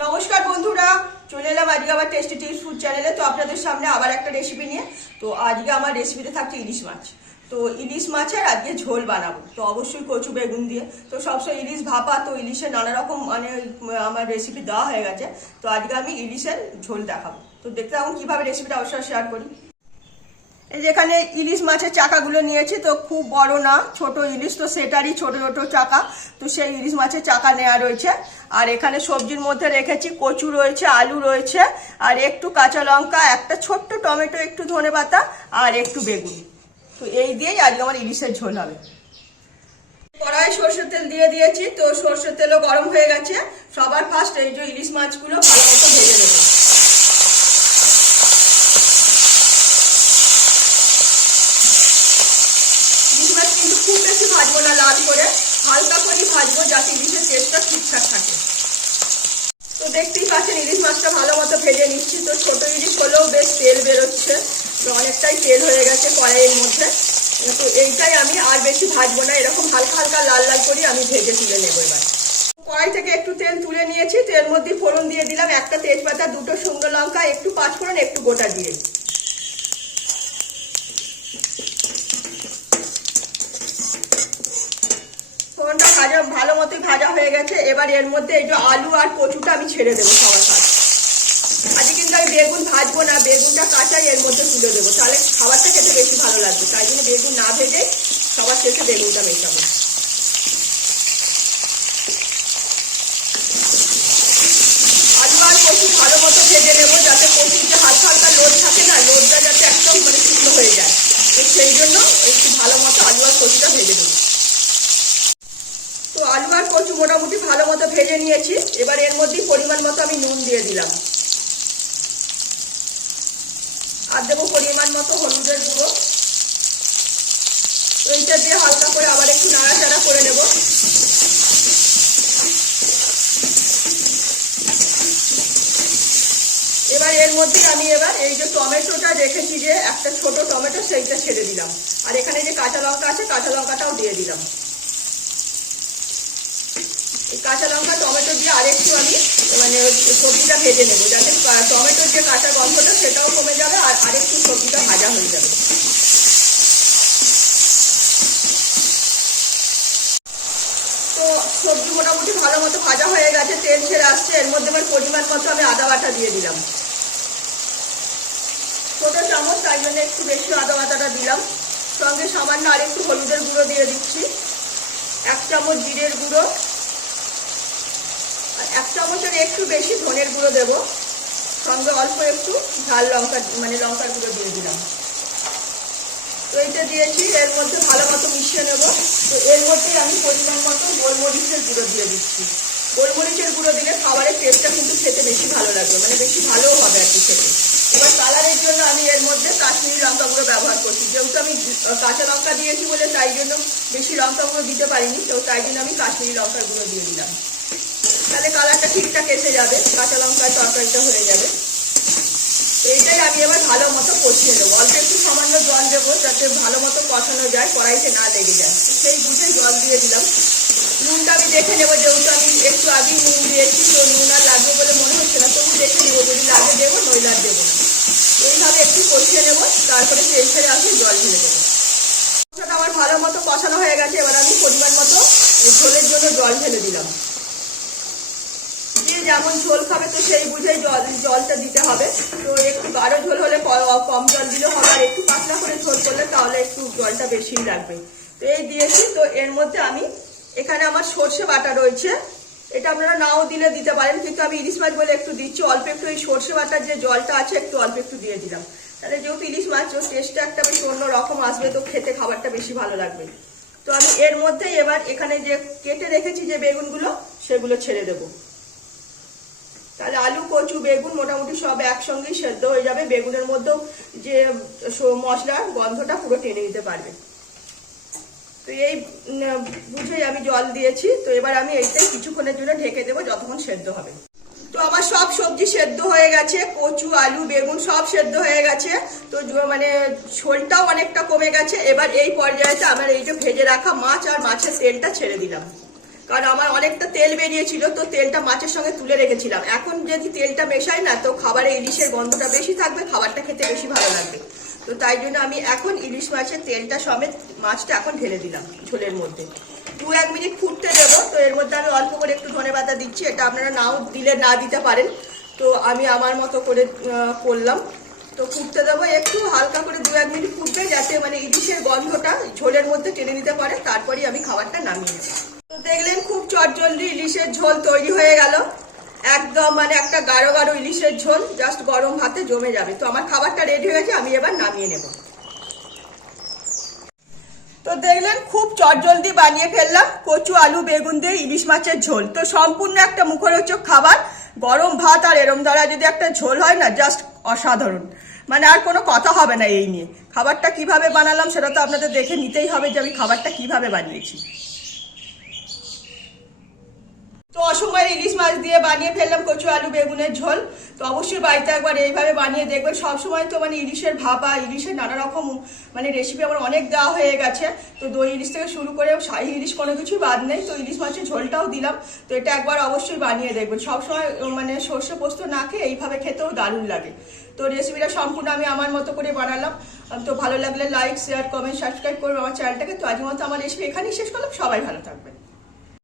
নমস্কার বন্ধুরা, চলে এলাম আজকে আবার টেস্টি টিপস ফুড চ্যানেলে। তো আপনাদের সামনে আবার একটা রেসিপি নিয়ে। তো আজকে আমার রেসিপিতে থাকছে ইলিশ মাছ। তো ইলিশ মাছের আজকে ঝোল বানাবো, তো অবশ্যই কচু বেগুন দিয়ে। তো সবসময় ইলিশ ভাপা, তো ইলিশের নানা রকম আমার রেসিপি দেওয়া হয়ে গেছে। তো আজকে আমি ইলিশের ঝোল দেখাবো। তো দেখতে থাকুন কিভাবে রেসিপিটা অবশ্যই শেয়ার করি। এই যেখানে ইলিশ মাছের চাকাগুলো নিয়েছি, তো খুব বড় না, ছোট ইলিশ, তো সেটারই ছোট ছোট চাকা। তো সেই ইলিশ মাছের চাকা নেওয়া রয়েছে। আর এখানে সবজির মধ্যে রেখেছি কচু রয়েছে, আলু রয়েছে, আর একটু কাঁচা লঙ্কা, একটা ছোট্ট টমেটো, একটু ধনেপাতা আর একটু বেগুন। তো এই দিয়েই আজকে আমার ইলিশের ঝোল হবে। কড়াই সরষের তেল দিয়ে দিয়েছি, তো সরষের তেলও গরম হয়ে গেছে। সবার ফার্স্ট এই যে ইলিশ মাছগুলো ভালো মতো ভেজে নেব। খুব বেশি ভাজবো না, লাল করে হালকা করে ভাজবো, যাতে ইলিশের টেস্টটা ঠিকঠাক থাকে। তো দেখতেই পাচ্ছেন ইলিশ মাছটা ভালো মতো ভেজে নিচ্ছি। তো ছোট ইলিশ হলেও বেশ তেল বেরোচ্ছে, তো অনেকটাই তেল হয়ে গেছে কড়াইয়ের মধ্যে। তো এইটাই আমি আর বেশি ভাজবো না, এরকম হালকা হালকা লাল লাল করে আমি ভেজে তুলে নেবো। এবার কড়াই থেকে একটু তেল তুলে নিয়েছি, তো এর মধ্যে ফোড়ন দিয়ে দিলাম একটা তেজপাতা, দুটো শুকনো লঙ্কা, একটু পাঁচফোড়ন, একটু গোটা জিরে। ফোড়নটা ভালো মতো ভাজা হয়ে গেছে। এবার এর মধ্যে এই যে আলু আর কচুটা আমি ছেড়ে দেবো সবার কাছে। আজকে কিন্তু আমি বেগুন ভাজবো না, বেগুনটা কাঁচাই এর মধ্যে তুলে দেবো, তাহলে খাবারটা খেতে বেশি ভালো লাগবে। তাই জন্য বেগুন না ভেজে সবার শেষে বেগুনটা মেশাবো। আলু আর কচু ভালো মতো ভেজে নেবো, যাতে কচুর যে হালকা হালকা লোদ থাকে না, লোদটা যাতে একদম শুকনো হয়ে যায়। তো সেই জন্য একটু ভালো মতো আলু আর কচুটা ভেজে নেবো। তো আলু আর কচু মোটামুটি ভালো মতো ভেজে নিয়েছি। এবার এর মধ্যে পরিমাণ মতো আমি নুন দিয়ে দিলাম, আর দেবো পরিমাণ মতো হলুদের গুঁড়ো। এইটা দিয়ে হালকা করে আবার একটু নাড়াচাড়া করে নেব। এবার এর মধ্যে আমি এই যে টমেটোটা রেখেছি, যে একটা ছোট টমেটো, সেইটা ছেড়ে দিলাম। আর এখানে যে কাঁচা লঙ্কা আছে, কাঁচা লঙ্কাটাও দিয়ে দিলাম। কাঁচা লঙ্কা টমেটো দিয়ে আরেকটু আমি সবজিটা ভেজে নেবো, যাতে টমেটোর যে কাঁচা গন্ধটা সেটাও কমে যাবে, আর আরেকটু সবজিটা ভাজা হয়ে যাবে। তো সবজি মোটামুটি ভালো মতো ভাজা হয়ে গেছে, তেল ছেড়ে আসছে। এর মধ্যে আমার পরিমাণ মতো আমি আদা বাটা দিয়ে দিলাম, ছোট চামচ, তাই জন্য একটু বেশি আদা বাটাটা দিলাম। সঙ্গে সামান্য আরেকটু হলুদের গুঁড়ো দিয়ে দিচ্ছি, 1 চামচ জিরের গুঁড়ো, আর 1 চামচের একটু বেশি ধনের গুঁড়ো দেবো। সঙ্গে অল্প একটু ঝাল লঙ্কার গুঁড়ো দিয়ে দিলাম। তো এইটা দিয়েছি, এর মধ্যে ভালো মতো মিশিয়ে নেব। তো এর মধ্যে আমি পরিমাণ মতো গোলমরিচের গুঁড়ো দিয়ে দিচ্ছি। গোলমরিচের গুঁড়ো দিলে খাবারের টেস্টটা কিন্তু খেতে বেশি ভালো লাগবে, বেশি ভালোও হবে আর কি খেতে। এবার কালারের জন্য আমি এর মধ্যে কাশ্মীরি লঙ্কা গুঁড়ো ব্যবহার করছি, যেহেতু আমি কাঁচা লঙ্কা দিয়েছি বলে তাই জন্য বেশি লঙ্কা গুঁড়ো দিতে পারিনি, তো তাই জন্য আমি কাশ্মীরি লঙ্কার গুঁড়ো দিয়ে দিলাম। তাহলে কালারটা ঠিকঠাক এসে যাবে, কাঁচা লঙ্কার তরকারিটা হয়ে যাবে। এইটাই আমি এবার ভালো মতো কষিয়ে নেবো। অল্প একটু সামান্য জল দেবো, যাতে ভালো মতো কষানো যায়, কড়াইতে না লেগে যায়। সেই বুঝে জল দিয়ে দিলাম। নুনটা আমি দেখে নেবো, যেহেতু আমি একটু আগেই নুন দিয়েছি, তো নুন আর লাগবে বলে মনে হচ্ছে না, তবু দেখে নেবো, যদি লাগে দেবো, নইলে আর দেবো না। এইভাবে একটু কষিয়ে নেবো, তারপরে তেল ছেড়ে আসলে জল ঢেলে দেবো। মশলাটা আমার ভালো মতো কষানো হয়ে গেছে। এবার আমি পরিমাণ মতো ঝোলের জন্য জল ঢেলে দিলাম। যে যেমন ঝোল খাবে, তো সেই বুঝেই জলটা দিতে হবে। তো একটু গাঢ় ঝোল হলে কম জল দিলেও হবে, আর একটু পাতলা করে ঝোল করলে তাহলে একটু জলটা বেশি লাগবে। তো এই দিয়েছি। তো এর মধ্যে আমি এখানে আমার সর্ষে বাটা রয়েছে, এটা আপনারা নাও দিলে দিতে পারেন, কিন্তু আমি ইলিশ মাছ বলে একটু দিচ্ছি। অল্প একটু এই সর্ষে বাটার যে জলটা আছে, একটু অল্প একটু দিয়ে দিলাম। তাহলে যেহেতু ইলিশ মাছ, ওর টেস্টটা একটা বেশি অন্য রকম আসবে, তো খেতে খাবারটা বেশি ভালো লাগবে। তো আমি এর মধ্যে এবার এখানে যে কেটে রেখেছি যে বেগুনগুলো, সেগুলো ছেড়ে দেবো। তাহলে আলু কচু বেগুন মোটামুটি সব একসঙ্গেই সেদ্ধ হয়ে যাবে, বেগুনের মধ্যেও যে মশলার গন্ধটা পুরো টেনে নিতে পারবে। তো এই বুঝেই আমি জল দিয়েছি। তো এবার আমি এইটাই কিছুক্ষণের জন্য ঢেকে দেবো, যতক্ষণ সেদ্ধ হবে। তো আমার সব সবজি সেদ্ধ হয়ে গেছে, কচু আলু বেগুন সব সেদ্ধ হয়ে গেছে। তো ঝোলটাও অনেকটা কমে গেছে। এবার এই পর্যায়েতে আমার এই যে ভেজে রাখা মাছ আর মাছের তেলটা ছেড়ে দিলাম। কারণ আমার অনেকটা তেল বেরিয়েছিল, তো তেলটা মাছের সঙ্গে তুলে রেখেছিলাম। এখন যদি তেলটা মেশাই না, তো খাবারে ইলিশের গন্ধটা বেশি থাকবে, খাবারটা খেতে বেশি ভালো লাগবে। তো তাই জন্য আমি এখন ইলিশ মাছের তেলটা সমেত মাছটা এখন ঢেলে দিলাম ঝোলের মধ্যে। 2-1 মিনিট ফুটতে দেবো। তো এর মধ্যে আমি অল্প করে একটু ধনেপাতা দিচ্ছি, এটা আপনারা নাও দিলে না দিতে পারেন, তো আমি আমার মতো করে করলাম। তো ফুটতে দেবো একটু হালকা করে, 2-1 মিনিট ফুটবে, যাতে মানে ইলিশের গন্ধটা ঝোলের মধ্যে টেনে নিতে পারে, তারপরেই আমি খাবারটা নামিয়ে নেব। তো দেখলেন খুব চটজলদি ইলিশের ঝোল তৈরি হয়ে গেল। একদম মানে একটা গাঢ় গাঢ় ইলিশের ঝোল, জাস্ট গরম ভাতে জমে যাবে। তো আমার খাবারটা রেডি হয়ে গেছে, আমি এবার নামিয়ে নেব। তো দেখলেন খুব চটজলদি বানিয়ে ফেললাম কচু আলু বেগুন দিয়ে ইলিশ মাছের ঝোল। তো সম্পূর্ণ একটা মুখরোচক খাবার, গরম ভাত আর এরম দ্বারা যদি একটা ঝোল হয় না, জাস্ট অসাধারণ। মানে আর কোনো কথা হবে না এই নিয়ে। খাবারটা কিভাবে বানালাম সেটা তো আপনাদের দেখে নিতেই হবে যে আমি খাবারটা কিভাবে বানিয়েছি। তো অসময়ের ইলিশ মাছ দিয়ে বানিয়ে ফেললাম কচু আলু বেগুনের ঝোল। তো অবশ্যই বাড়িতে একবার এইভাবে বানিয়ে দেখবেন। সবসময় তো মানে ইলিশের ভাপা, ইলিশের নানা রকম মানে রেসিপি আমার অনেক দেওয়া হয়ে গেছে। তো দই ইলিশ থেকে শুরু করে শাহী ইলিশ কোনো কিছুই বাদ নেই। তো ইলিশ মাছের ঝোলটাও দিলাম। তো এটা একবার অবশ্যই বানিয়ে দেখবেন। সবসময় মানে সর্ষে পোস্ত না খেয়ে এইভাবে খেতেও দারুণ লাগে। তো রেসিপিটা সম্পূর্ণ আমি আমার মতো করে বানালাম। তো ভালো লাগলে লাইক, শেয়ার, কমেন্ট, সাবস্ক্রাইব করবো আমার চ্যানেলটাকে। তো আজকের মতো আমার রেসিপি এখানেই শেষ করলাম। সবাই ভালো থাকবেন।